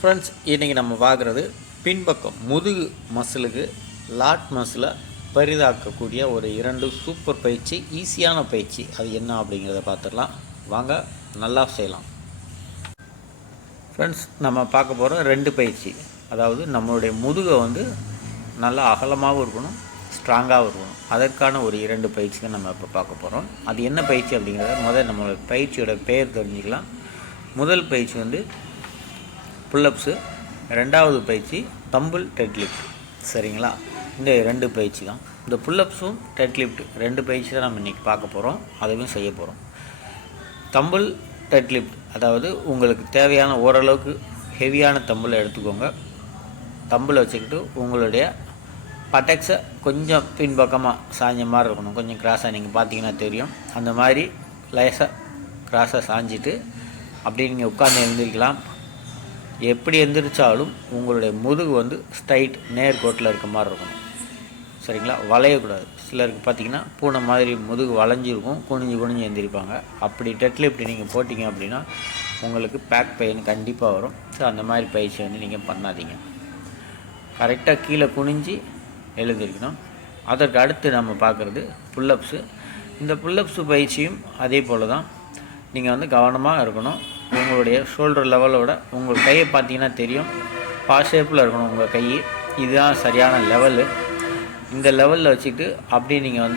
Friends, இன்றைக்கி நம்ம பார்க்குறது பின்பக்கம் முதுகு மசிலுக்கு லாட் மசிலை பரிதாக்கக்கூடிய ஒரு 2 சூப்பர் பயிற்சி, ஈஸியான பயிற்சி. அது என்ன அப்படிங்கிறத பார்த்துடலாம் வாங்க. நல்லா செய்யலாம். ஃப்ரெண்ட்ஸ், நம்ம பார்க்க போகிற 2 பயிற்சி. அதாவது நம்மளுடைய முதுகை நல்லா அகலமாகவும் இருக்கணும், ஸ்ட்ராங்காகவும் இருக்கணும். அதற்கான ஒரு 2 பயிற்சி தான் நம்ம இப்போ பார்க்க போகிறோம். அது என்ன பயிற்சி அப்படிங்கிறத முதல் நம்மளோட பயிற்சியோட பெயர் தெரிஞ்சுக்கலாம். முதல் பயிற்சி புல்லப்ஸு, 2வது பயிற்சி தம்பிள் டெட்லிஃப்ட். சரிங்களா? இந்த 2 பயிற்சி தான். இந்த புல்லப்ஸும் டெட்லிஃப்ட் 2 பயிற்சி தான் நம்ம இன்றைக்கி பார்க்க போகிறோம். அதுவும் செய்ய போகிறோம். தம்பிள் டெட்லிஃப்ட், அதாவது உங்களுக்கு தேவையான ஓரளவுக்கு ஹெவியான தம்பிளை எடுத்துக்கோங்க. தம்பிளை வச்சுக்கிட்டு உங்களுடைய பட்டெக்ஸை கொஞ்சம் பின்பக்கமாக சாஞ்ச மாதிரி இருக்கணும். கொஞ்சம் கிராஸாக நீங்கள் பார்த்தீங்கன்னா தெரியும். அந்த மாதிரி லேசாக கிராஸாக சாஞ்சிட்டு அப்படி நீங்கள் உட்காந்து எழுந்திரிக்கலாம். எப்படி எந்திரிச்சாலும் உங்களுடைய முதுகு ஸ்ட்ரைட் நேர்கோட்டில் இருக்க மாதிரி இருக்கணும். சரிங்களா? வளையக்கூடாது. சிலருக்கு பார்த்திங்கன்னா பூனை மாதிரி முதுகு வளைஞ்சிருக்கும், குனிஞ்சு எந்திரிப்பாங்க. அப்படி டெட்லிஃப்ட் நீங்கள் போட்டிங்க அப்படின்னா உங்களுக்கு பேக் பெயின் கண்டிப்பாக வரும். ஸோ அந்த மாதிரி பயிற்சி நீங்கள் பண்ணாதீங்க. கரெக்டாக கீழே குனிஞ்சு எழுந்திரிக்கணும். அதற்கு அடுத்து நம்ம பார்க்குறது புல்லப்ஸு. இந்த புல்லப்ஸு பயிற்சியும் அதே போல் தான். நீங்கள் கவனமாக இருக்கணும். உங்களுடைய ஷோல்டர் லெவலோட உங்கள் கையை பார்த்தீங்கன்னா தெரியும், ஷேப்பில் இருக்கணும் உங்கள் கை. இதுதான் சரியான லெவலு. இந்த லெவலில் வச்சுக்கிட்டு அப்படியே நீங்கள்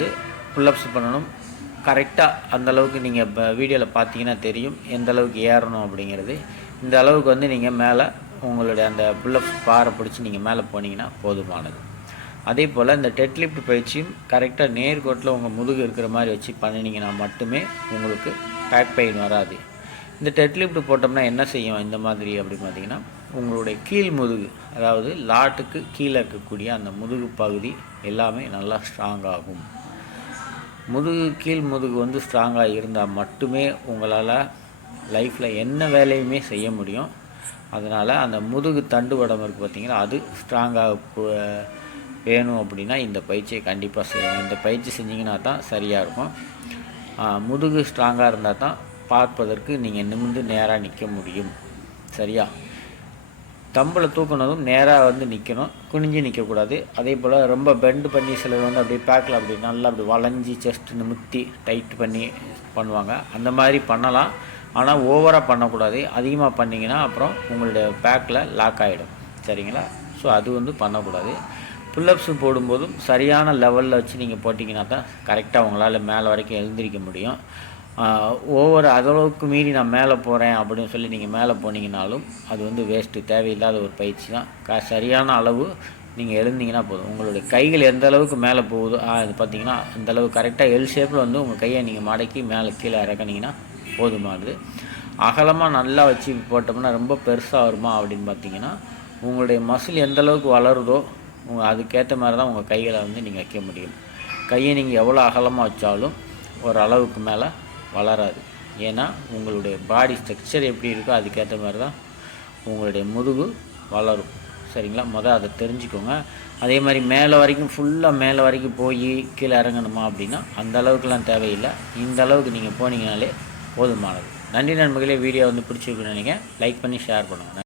புல்லப்ஸ் பண்ணணும். கரெக்டாக அந்தளவுக்கு நீங்கள் இப்போ வீடியோவில் பார்த்தீங்கன்னா தெரியும் எந்த அளவுக்கு ஏறணும் அப்படிங்கிறது. இந்த அளவுக்கு நீங்கள் மேலே உங்களுடைய அந்த புல்லப்ஸ் பாரை பிடிச்சி நீங்கள் மேலே போனீங்கன்னா போதுமானது. அதே போல் இந்த டெட்லிஃப்ட் பயிற்சியும் கரெக்டாக நேர்கோட்டில் உங்கள் முதுகு இருக்கிற மாதிரி வச்சு பண்ணினீங்கன்னா மட்டுமே உங்களுக்கு பேக் பெயின் வராது. இந்த டெட்லிஃப்ட் போட்டோம்னா என்ன செய்யும் இந்த மாதிரி அப்படின்னு பார்த்தீங்கன்னா, உங்களுடைய கீழ் முதுகு, அதாவது லாட்டுக்கு கீழே இருக்கக்கூடிய அந்த முதுகு பகுதி எல்லாமே நல்லா ஸ்ட்ராங்காகும். கீழ் முதுகு ஸ்ட்ராங்காக இருந்தால் மட்டுமே உங்களால் லைஃப்பில் என்ன வேலையுமே செய்ய முடியும். அதனால் அந்த முதுகு தண்டுவடம் இருக்குது பார்த்தீங்கன்னா, அது ஸ்ட்ராங்காக வேணும் அப்படின்னா இந்த பயிற்சியை கண்டிப்பாக செய்யணும். இந்த பயிற்சி செஞ்சிங்கன்னா தான் சரியாக இருக்கும். முதுகு ஸ்ட்ராங்காக இருந்தால் தான் பார்ப்பதற்கு நீங்கள் நிமிர்ந்து நேராக நிற்க முடியும். சரியா? தம்பிளை தூக்கினதும் நேராக நிற்கணும், குனிஞ்சு நிற்கக்கூடாது. அதே போல் ரொம்ப பெண்டு பண்ணி சிலர் அப்படியே பேக்கில் அப்படி நல்லா அப்படி வளைஞ்சி செஸ்ட் நிமித்தி டைட் பண்ணி பண்ணுவாங்க. அந்த மாதிரி பண்ணலாம், ஆனால் ஓவராக பண்ணக்கூடாது. அதிகமாக பண்ணிங்கன்னா அப்புறம் உங்களுடைய பேக்கில் லாக் ஆகிடும். சரிங்களா? ஸோ அது பண்ணக்கூடாது. புல்லப்ஸு போடும்போதும் சரியான லெவலில் வச்சு நீங்கள் போட்டிங்கன்னா தான் கரெக்டாக உங்களால் மேலே வரைக்கும் எழுந்திரிக்க முடியும். ஒவ்வொரு அளவுக்கு மீறி நான் மேலே போகிறேன் அப்படின்னு சொல்லி நீங்கள் மேலே போனீங்கனாலும் அது வேஸ்ட்டு, தேவையில்லாத ஒரு பயிற்சி தான். சரியான அளவு நீங்கள் எழுந்தீங்கன்னா போதும். உங்களுடைய கைகள் எந்த அளவுக்கு மேலே போகுதோ இது பார்த்திங்கன்னா அந்தளவு கரெக்டாக எல் ஷேப்பில் உங்கள் கையை நீங்கள் மடக்கி மேலே கீழே இறக்குனீங்கன்னா போதுமானது. அகலமாக நல்லா வச்சு போட்டோம்னா ரொம்ப பெருசாக வருமா அப்படின்னு பார்த்தீங்கன்னா, உங்களுடைய மசில் எந்த அளவுக்கு வளருதோ அதுக்கேற்ற மாதிரி தான் உங்கள் கைகளை நீங்கள் வைக்க முடியும். கையை நீங்கள் எவ்வளோ அகலமாக வச்சாலும் ஒரு அளவுக்கு மேலே வளராது. ஏன்னா உங்களுடைய பாடி ஸ்ட்ரக்சர் எப்படி இருக்கோ அதுக்கேற்ற மாதிரி தான் உங்களுடைய முதுகு வளரும். சரிங்களா? அதை தெரிஞ்சுக்கோங்க. அதே மாதிரி மேலே வரைக்கும் ஃபுல்லாக மேலே வரைக்கும் போய் கீழே இறங்கணுமா அப்படின்னா அந்த அளவுக்குலாம் தேவையில்லை. இந்த அளவுக்கு நீங்கள் போனீங்கனாலே போதுமானது. நன்றி நண்பர்களே. வீடியோ பிடிச்சிருக்குன்னு நினைக்கிறேன். லைக் பண்ணி ஷேர் பண்ணுங்கள்.